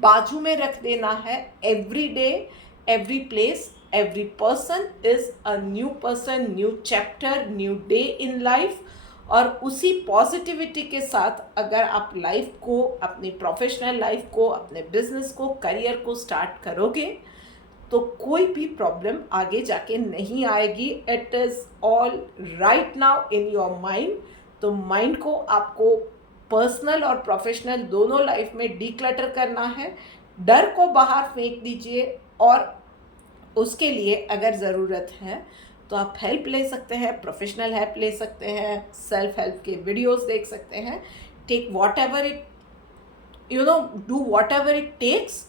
बाजू में रख देना है। Every day, every place, every person is a new person, new chapter, new day in life. और उसी पॉजिटिविटी के साथ अगर आप लाइफ को, अपनी प्रोफेशनल लाइफ को, अपने बिजनेस को, करियर को स्टार्ट करोगे तो कोई भी प्रॉब्लम आगे जाके नहीं आएगी। It is all right now in your mind. तो माइंड को आपको पर्सनल और प्रोफेशनल दोनों लाइफ में डीक्लटर करना है। डर को बाहर फेंक दीजिए, और उसके लिए अगर ज़रूरत है तो आप हेल्प ले सकते हैं, प्रोफेशनल हेल्प ले सकते हैं, सेल्फ हेल्प के वीडियोस देख सकते हैं। Take whatever it, do whatever it takes.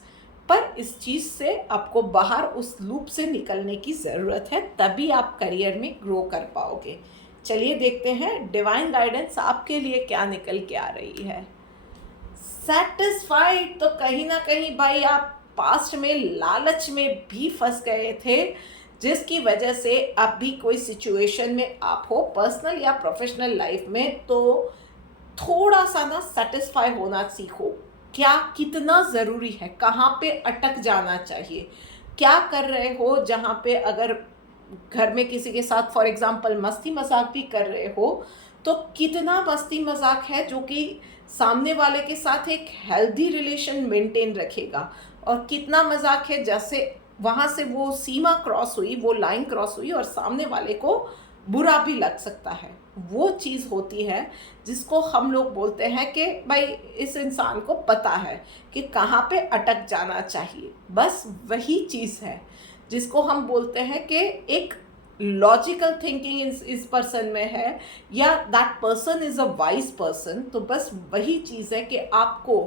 पर इस चीज़ से आपको बाहर उस लूप से निकलने की ज़रूरत है, तभी आप करियर में ग्रो कर पाओगे। चलिए देखते हैं डिवाइन गाइडेंस आपके लिए क्या निकल के आ रही है। सेटिस्फाइड, तो कहीं ना कहीं भाई आप पास्ट में लालच में भी फंस गए थे, जिसकी वजह से अब भी कोई सिचुएशन में आप हो पर्सनल या प्रोफेशनल लाइफ में, तो थोड़ा सा ना सेटिस्फाई होना सीखो। क्या कितना ज़रूरी है, कहाँ पे अटक जाना चाहिए, क्या कर रहे हो जहाँ पे अगर घर में किसी के साथ फॉर एग्जांपल मस्ती मजाक भी कर रहे हो, तो कितना मस्ती मजाक है जो कि सामने वाले के साथ एक हेल्दी रिलेशन मेंटेन रखेगा, और कितना मजाक है जैसे वहाँ से वो सीमा क्रॉस हुई, वो लाइन क्रॉस हुई और सामने वाले को बुरा भी लग सकता है। वो चीज़ होती है जिसको हम लोग बोलते हैं कि भाई इस इंसान को पता है कि कहाँ पे अटक जाना चाहिए। बस वही चीज़ है जिसको हम बोलते हैं कि एक लॉजिकल थिंकिंग इस पर्सन में है, या that person is a wise person. तो बस वही चीज़ है कि आपको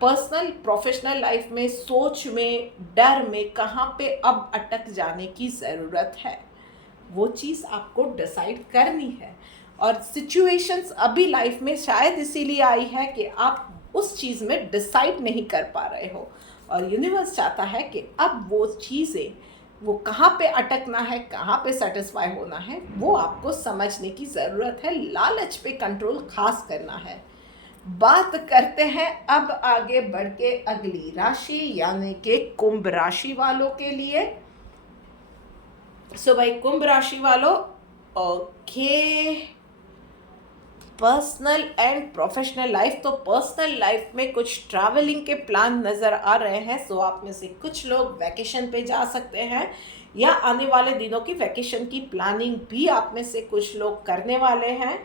पर्सनल प्रोफेशनल लाइफ में, सोच में, डर में कहाँ पे अब अटक जाने की ज़रूरत है, वो चीज़ आपको डिसाइड करनी है। और सिचुएशंस अभी लाइफ में शायद इसीलिए आई है कि आप उस चीज़ में डिसाइड नहीं कर पा रहे हो, और यूनिवर्स चाहता है कि अब वो चीज़ें, वो कहाँ पे अटकना है, कहाँ पे सेटिस्फाई होना है, वो आपको समझने की ज़रूरत है। लालच पे कंट्रोल खास करना है। बात करते हैं अब आगे बढ़ के अगली राशि यानी कि कुंभ राशि वालों के लिए। सो भाई कुंभ राशि वालों, okay, personal and professional life. तो पर्सनल लाइफ में कुछ ट्रैवलिंग के प्लान नज़र आ रहे हैं। सो आप में से कुछ लोग वैकेशन पे जा सकते हैं, या आने वाले दिनों की वैकेशन की प्लानिंग भी आप में से कुछ लोग करने वाले हैं।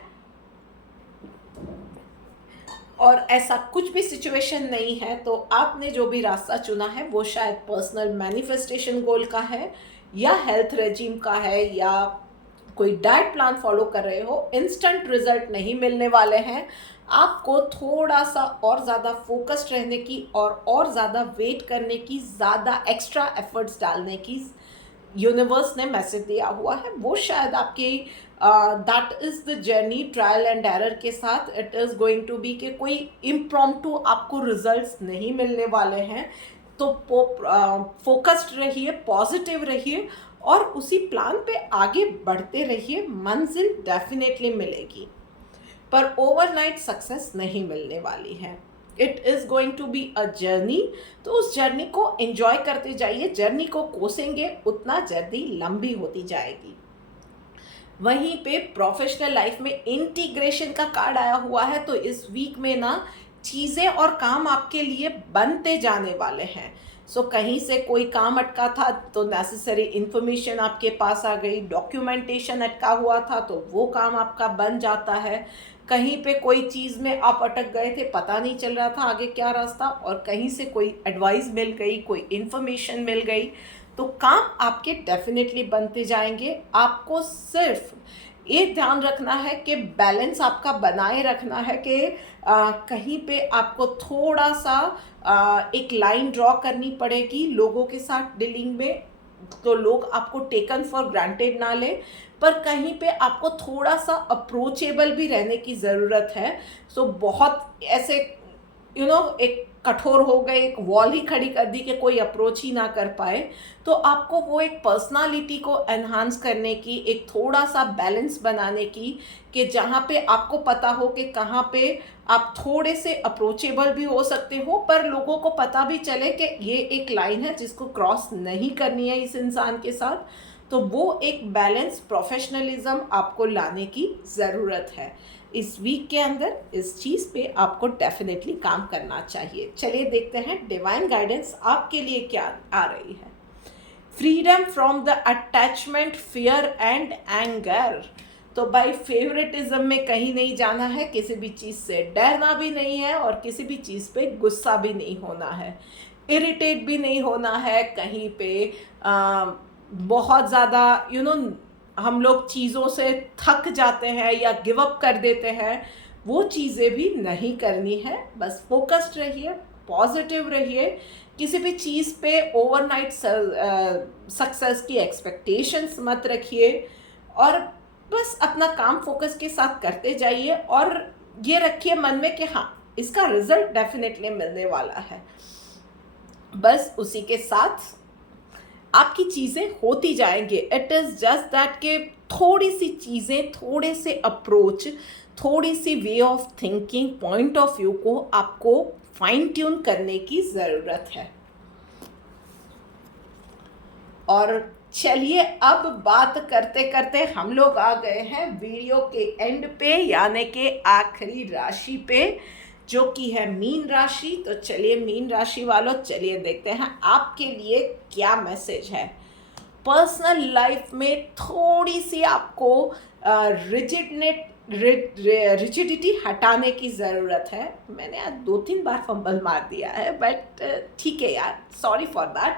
और ऐसा कुछ भी सिचुएशन नहीं है, तो आपने जो भी रास्ता चुना है वो शायद पर्सनल मैनिफेस्टेशन गोल का है या हेल्थ रेजिम का है या कोई डाइट प्लान फॉलो कर रहे हो। इंस्टेंट रिजल्ट नहीं मिलने वाले हैं। आपको थोड़ा सा और ज़्यादा फोकस्ड रहने की और ज़्यादा वेट करने की, ज़्यादा एक्स्ट्रा एफर्ट्स डालने की यूनिवर्स ने मैसेज दिया हुआ है। वो शायद आपकी that is the journey trial and error के साथ it is going to be कि कोई इम्प्रॉम्प्टू आपको रिजल्ट्स नहीं मिलने वाले हैं। तो फोकस्ड रहिए, पॉजिटिव रहिए और उसी प्लान पे आगे बढ़ते रहिए। मंजिल डेफिनेटली मिलेगी, पर ओवरनाइट सक्सेस नहीं मिलने वाली है। It is going to be a journey. तो उस जर्नी को एंजॉय करते जाइए। जर्नी को कोसेंगे उतना जल्दी लंबी होती जाएगी। वहीं पे प्रोफेशनल लाइफ में इंटीग्रेशन का कार्ड आया हुआ है, तो इस वीक में ना चीज़ें और काम आपके लिए बनते जाने वाले हैं। सो कहीं से कोई काम अटका था तो नेसेसरी इन्फॉर्मेशन आपके पास आ गई, डॉक्यूमेंटेशन अटका हुआ था तो वो काम आपका बन जाता है। कहीं पे कोई चीज़ में आप अटक गए थे, पता नहीं चल रहा था आगे क्या रास्ता, और कहीं से कोई एडवाइस मिल गई, कोई इन्फॉर्मेशन मिल गई, तो काम आपके डेफिनेटली बनते जाएंगे। आपको सिर्फ ये ध्यान रखना है कि बैलेंस आपका बनाए रखना है कि कहीं पे आपको थोड़ा सा एक लाइन ड्रॉ करनी पड़ेगी लोगों के साथ डीलिंग में। तो लोग आपको टेकन फॉर ग्रांटेड ना ले, पर कहीं पे आपको थोड़ा सा अप्रोचेबल भी रहने की ज़रूरत है। सो बहुत ऐसे एक कठोर हो गए, एक वॉल ही खड़ी कर दी कि कोई अप्रोच ही ना कर पाए। तो आपको वो एक पर्सनालिटी को एनहांस करने की, एक थोड़ा सा बैलेंस बनाने की, कि जहाँ पे आपको पता हो कि कहाँ पे आप थोड़े से अप्रोचेबल भी हो सकते हो, पर लोगों को पता भी चले कि ये एक लाइन है जिसको क्रॉस नहीं करनी है इस इंसान के साथ। तो वो एक बैलेंस, प्रोफेशनलिज्म आपको लाने की ज़रूरत है। इस वीक के अंदर इस चीज़ पे आपको डेफिनेटली काम करना चाहिए। चलिए देखते हैं डिवाइन गाइडेंस आपके लिए क्या आ रही है। Freedom from the attachment, fear and anger. तो भाई फेवरेटिज्म में कहीं नहीं जाना है, किसी भी चीज़ से डरना भी नहीं है और किसी भी चीज़ पे गुस्सा भी नहीं होना है, इरिटेट भी नहीं होना है कहीं पे। बहुत ज़्यादा हम लोग चीज़ों से थक जाते हैं या गिव अप कर देते हैं, वो चीज़ें भी नहीं करनी है। बस फोकस्ड रहिए, पॉजिटिव रहिए, किसी भी चीज़ पे ओवरनाइट सक्सेस की एक्सपेक्टेशंस मत रखिए और बस अपना काम फोकस के साथ करते जाइए और ये रखिए मन में कि हाँ, इसका रिजल्ट डेफिनेटली मिलने वाला है। बस उसी के साथ आपकी चीज़ें होती जाएंगे। इट इज़ जस्ट दैट कि थोड़ी सी चीज़ें, थोड़े से अप्रोच, थोड़ी सी way of thinking, point of view को आपको फाइन ट्यून करने की ज़रूरत है। और चलिए अब बात करते करते हम लोग आ गए हैं वीडियो के एंड पे, यानी कि आखिरी राशि पे, जो कि है मीन राशि। तो चलिए मीन राशि वालों, चलिए देखते हैं आपके लिए क्या मैसेज है। पर्सनल लाइफ में थोड़ी सी आपको रिजिडिटी हटाने की ज़रूरत है। मैंने आज 2-3 बार फंबल मार दिया है, बट ठीक है यार, सॉरी फॉर दैट।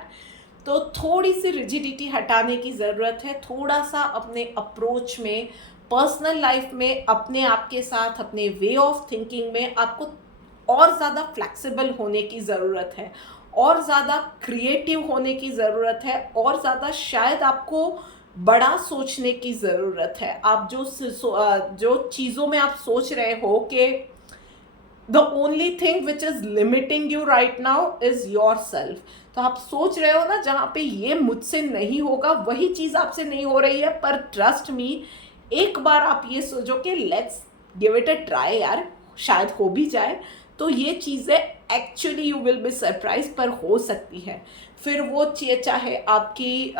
तो थोड़ी सी रिजिडिटी हटाने की ज़रूरत है। थोड़ा सा अपने अप्रोच में, पर्सनल लाइफ में, अपने आप के साथ, अपने वे ऑफ थिंकिंग में आपको और ज़्यादा फ्लेक्सिबल होने की ज़रूरत है, और ज़्यादा क्रिएटिव होने की ज़रूरत है, और ज़्यादा शायद आपको बड़ा सोचने की ज़रूरत है। आप जो चीज़ों में आप सोच रहे हो कि the only thing which is limiting you right now is yourself, तो आप सोच रहे हो ना जहाँ पे ये मुझसे नहीं होगा, वही चीज़ आपसे नहीं हो रही है। पर ट्रस्ट मी, एक बार आप ये सोचो कि let's give it a try यार, शायद हो भी जाए, तो ये चीज़ें actually you will be surprise पर हो सकती है। फिर वो चाहे आपकी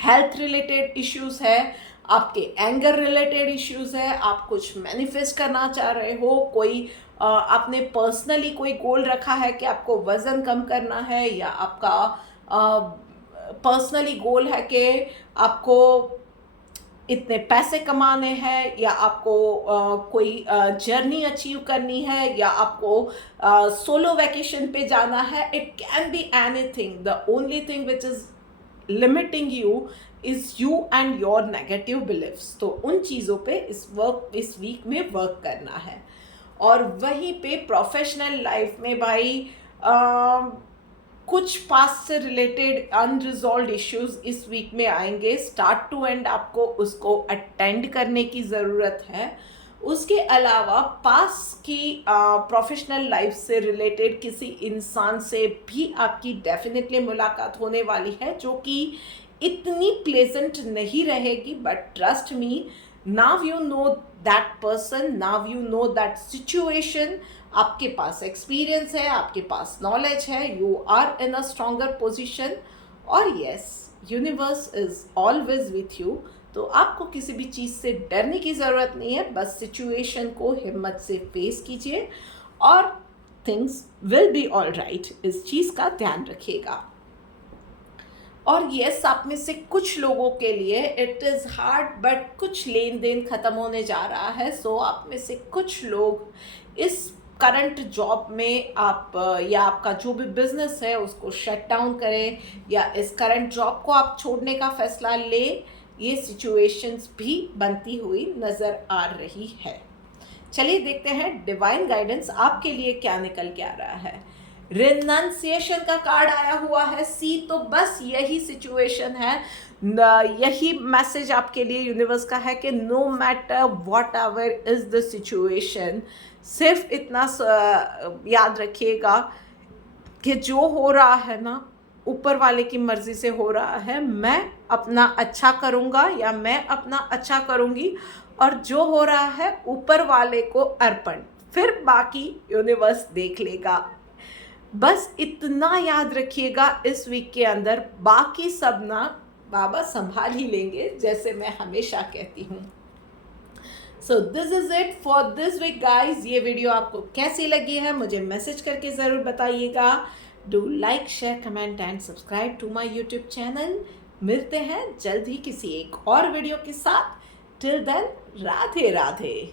हेल्थ रिलेटेड इश्यूज़ है, आपके एंगर रिलेटेड इश्यूज़ है, आप कुछ मैनिफेस्ट करना चाह रहे हो, कोई आपने पर्सनली कोई गोल रखा है कि आपको वज़न कम करना है, या आपका पर्सनली गोल है कि आपको इतने पैसे कमाने हैं, या आपको कोई जर्नी अचीव करनी है, या आपको सोलो वैकेशन पे जाना है. It can be anything. The only thing which is limiting you is you and your negative beliefs. तो उन चीज़ों पे इस वीक में वर्क करना है. और वहीं पे प्रोफेशनल लाइफ में भाई कुछ पास्ट से रिलेटेड अनरिजॉल्व इश्यूज इस वीक में आएंगे. स्टार्ट टू एंड आपको उसको अटेंड करने की ज़रूरत है. उसके अलावा पास्ट की प्रोफेशनल लाइफ से रिलेटेड किसी इंसान से भी आपकी डेफिनेटली मुलाकात होने वाली है, जो कि इतनी प्लेजेंट नहीं रहेगी. But trust me, now you know that person, now you know that situation. आपके पास एक्सपीरियंस है, आपके पास नॉलेज है, you are in a stronger position. और yes, universe is always with you. तो आपको किसी भी चीज़ से डरने की ज़रूरत नहीं है. बस सिचुएशन को हिम्मत से फेस कीजिए और things will be all right. इस चीज़ का ध्यान रखिएगा. और यस, आप में से कुछ लोगों के लिए इट इज़ हार्ड, बट कुछ लेन देन ख़त्म होने जा रहा है. सो आप में से कुछ लोग इस करंट जॉब में आप या आपका जो भी बिजनेस है उसको शट डाउन करें, या इस करंट जॉब को आप छोड़ने का फैसला ले. ये सिचुएशंस भी बनती हुई नज़र आ रही है. चलिए देखते हैं डिवाइन गाइडेंस आपके लिए क्या निकल के आ रहा है. रिनंसिएशन का कार्ड आया हुआ है सी. तो बस यही सिचुएशन है, यही मैसेज आपके लिए यूनिवर्स का है कि no matter whatever is the situation, सिर्फ इतना याद रखिएगा कि जो हो रहा है ना, ऊपर वाले की मर्जी से हो रहा है. मैं अपना अच्छा करूँगा या मैं अपना अच्छा करूँगी, और जो हो रहा है ऊपर वाले को अर्पण, फिर बाकी यूनिवर्स देख लेगा. बस इतना याद रखिएगा इस वीक के अंदर. बाकी सब ना बाबा संभाल ही लेंगे, जैसे मैं हमेशा कहती हूँ. So this is it for this week guys. ये वीडियो आपको कैसी लगी है मुझे मैसेज करके ज़रूर बताइएगा. Do like, share, comment and subscribe to my YouTube channel. मिलते हैं जल्द ही किसी एक और वीडियो के साथ. Till then, Radhe Radhe.